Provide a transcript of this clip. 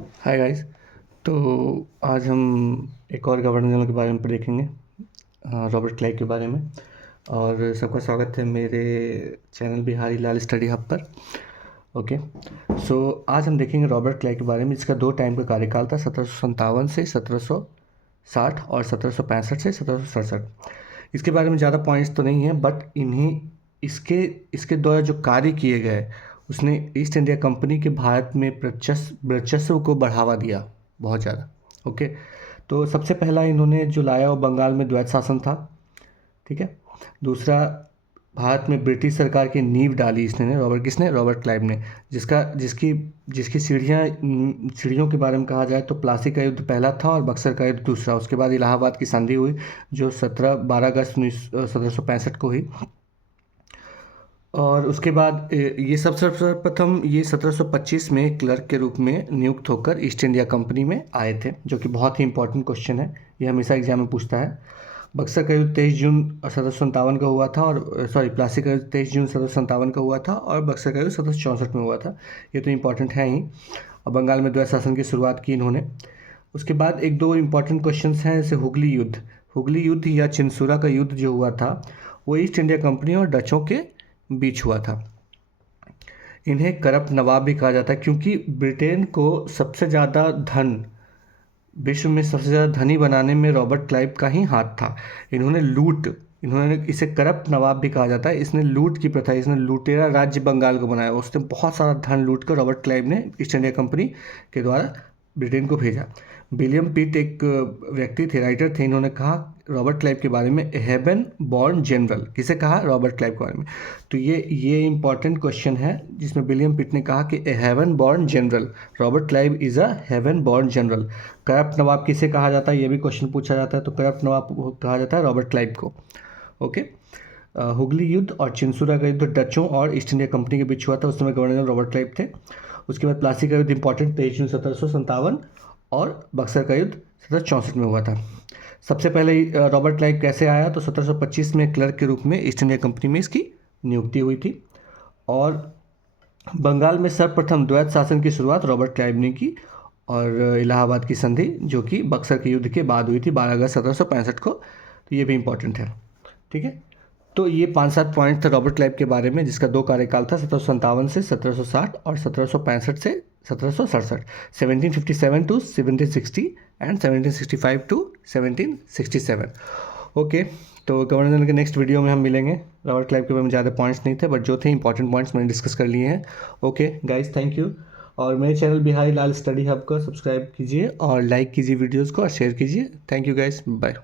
Hi guys. तो आज हम एक और गवर्नर जनरल के बारे में देखेंगे, रॉबर्ट क्लाइव के बारे में। और सबका स्वागत है मेरे channel Bihari Lal study hub पर। ओके, सो आज हम देखेंगे रॉबर्ट क्लाइव के बारे में, जिसका 2 टाइम का कार्यकाल था, 1757 से 1760 और 1765 से 1767। इसके बारे में ज़्यादा पॉइंट्स तो नहीं है, बट इसके इसके द्वारा जो कार्य किए गए, उसने ईस्ट इंडिया कंपनी के भारत में वर्चस्व को बढ़ावा दिया बहुत ज़्यादा। ओके, तो सबसे पहला इन्होंने जो लाया वो बंगाल में द्वैत शासन था। ठीक है। दूसरा, भारत में ब्रिटिश सरकार की नींव डाली इसने रॉबर्ट क्लाइव ने, जिसका जिसकी जिसकी सीढ़ियों के बारे में कहा जाए तो प्लासी का युद्ध पहला था और बक्सर का युद्ध दूसरा। उसके बाद इलाहाबाद की संधि हुई, जो 12 अगस्त 1765 को हुई। और उसके बाद ये सर्वप्रथम ये 1725 में क्लर्क के रूप में नियुक्त होकर ईस्ट इंडिया कंपनी में आए थे, जो कि बहुत ही इंपॉर्टेंट क्वेश्चन है, ये हमेशा एग्जाम में पूछता है। बक्सर का युद्ध 23 जून 1757 का हुआ था, और प्लासी का युद्ध 23 जून 1757 का हुआ था, और बक्सर का युद्ध 1764 में हुआ था। ये तो इंपॉर्टेंट है ही। और बंगाल में द्वैत शासन की शुरुआत की इन्होंने। उसके बाद एक दो इम्पॉर्टेंट क्वेश्चन हैं, जैसे हुगली युद्ध या चिंसूरा का युद्ध जो हुआ था, वो ईस्ट इंडिया कंपनी और डचों के बीच हुआ था। इन्हें करप्ट नवाब भी कहा जाता है, क्योंकि ब्रिटेन को सबसे ज़्यादा विश्व में सबसे ज़्यादा धनी बनाने में रॉबर्ट क्लाइव का ही हाथ था। इन्होंने इसे करप्ट नवाब भी कहा जाता है। इसने लूट की प्रथा, इसने लुटेरा राज्य बंगाल को बनाया। उसने बहुत सारा धन लूट कर रॉबर्ट क्लाइव ने ईस्ट इंडिया कंपनी के द्वारा ब्रिटेन को भेजा। विलियम पिट एक व्यक्ति थे, राइटर थे, इन्होंने कहा रॉबर्ट क्लाइव के बारे में, ए हेवन बॉर्न जनरल। किसे कहा? रॉबर्ट क्लाइव के बारे में। तो ये इंपॉर्टेंट क्वेश्चन है, जिसमें विलियम पिट ने कहा कि a heaven born general, Robert Clive is a heaven born general. Corrupt नवाब किसे कहा जाता है, ये भी क्वेश्चन पूछा जाता है। तो करप्ट नवाब कहा जाता है रॉबर्ट क्लाइव को। ओके। हुगली युद्ध और चिंसूरा का युद्ध डचों और ईस्ट इंडिया कंपनी के बीच हुआ था। उस समय गवर्नर रॉबर्ट क्लाइव थे। उसके बाद प्लासी का युद्ध इंपॉर्टेंट 23 जून 1757 और बक्सर का युद्ध 1764 में हुआ था। सबसे पहले रॉबर्ट क्लाइव कैसे आया, तो 1725 में क्लर्क के रूप में ईस्ट इंडिया कंपनी में इसकी नियुक्ति हुई थी। और बंगाल में सर्वप्रथम द्वैत शासन की शुरुआत रॉबर्ट क्लाइव ने की, और इलाहाबाद की संधि जो कि बक्सर के युद्ध के बाद हुई थी 12 अगस्त 1765 को। तो ये भी इंपॉर्टेंट है। ठीक है। तो ये 5-7 पॉइंट थे रॉबर्ट क्लाइव के बारे में, जिसका 2 कार्यकाल था, 1757 से 1760 और 1765 से 1767, 1757 टू 1760 एंड 1765 टू 1767। ओके, तो गवर्नर जनरल के नेक्स्ट वीडियो में हम मिलेंगे। रॉबर्ट क्लाइव के बारे में ज़्यादा पॉइंट्स नहीं थे, बट जो थे इंपॉर्टेंट पॉइंट्स मैंने डिस्कस कर लिए हैं। Okay guys, thank you. और मेरे channel Bihari Lal study hub को सब्सक्राइब कीजिए और लाइक कीजिए वीडियोज़ को और शेयर कीजिए। Thank you guys, bye.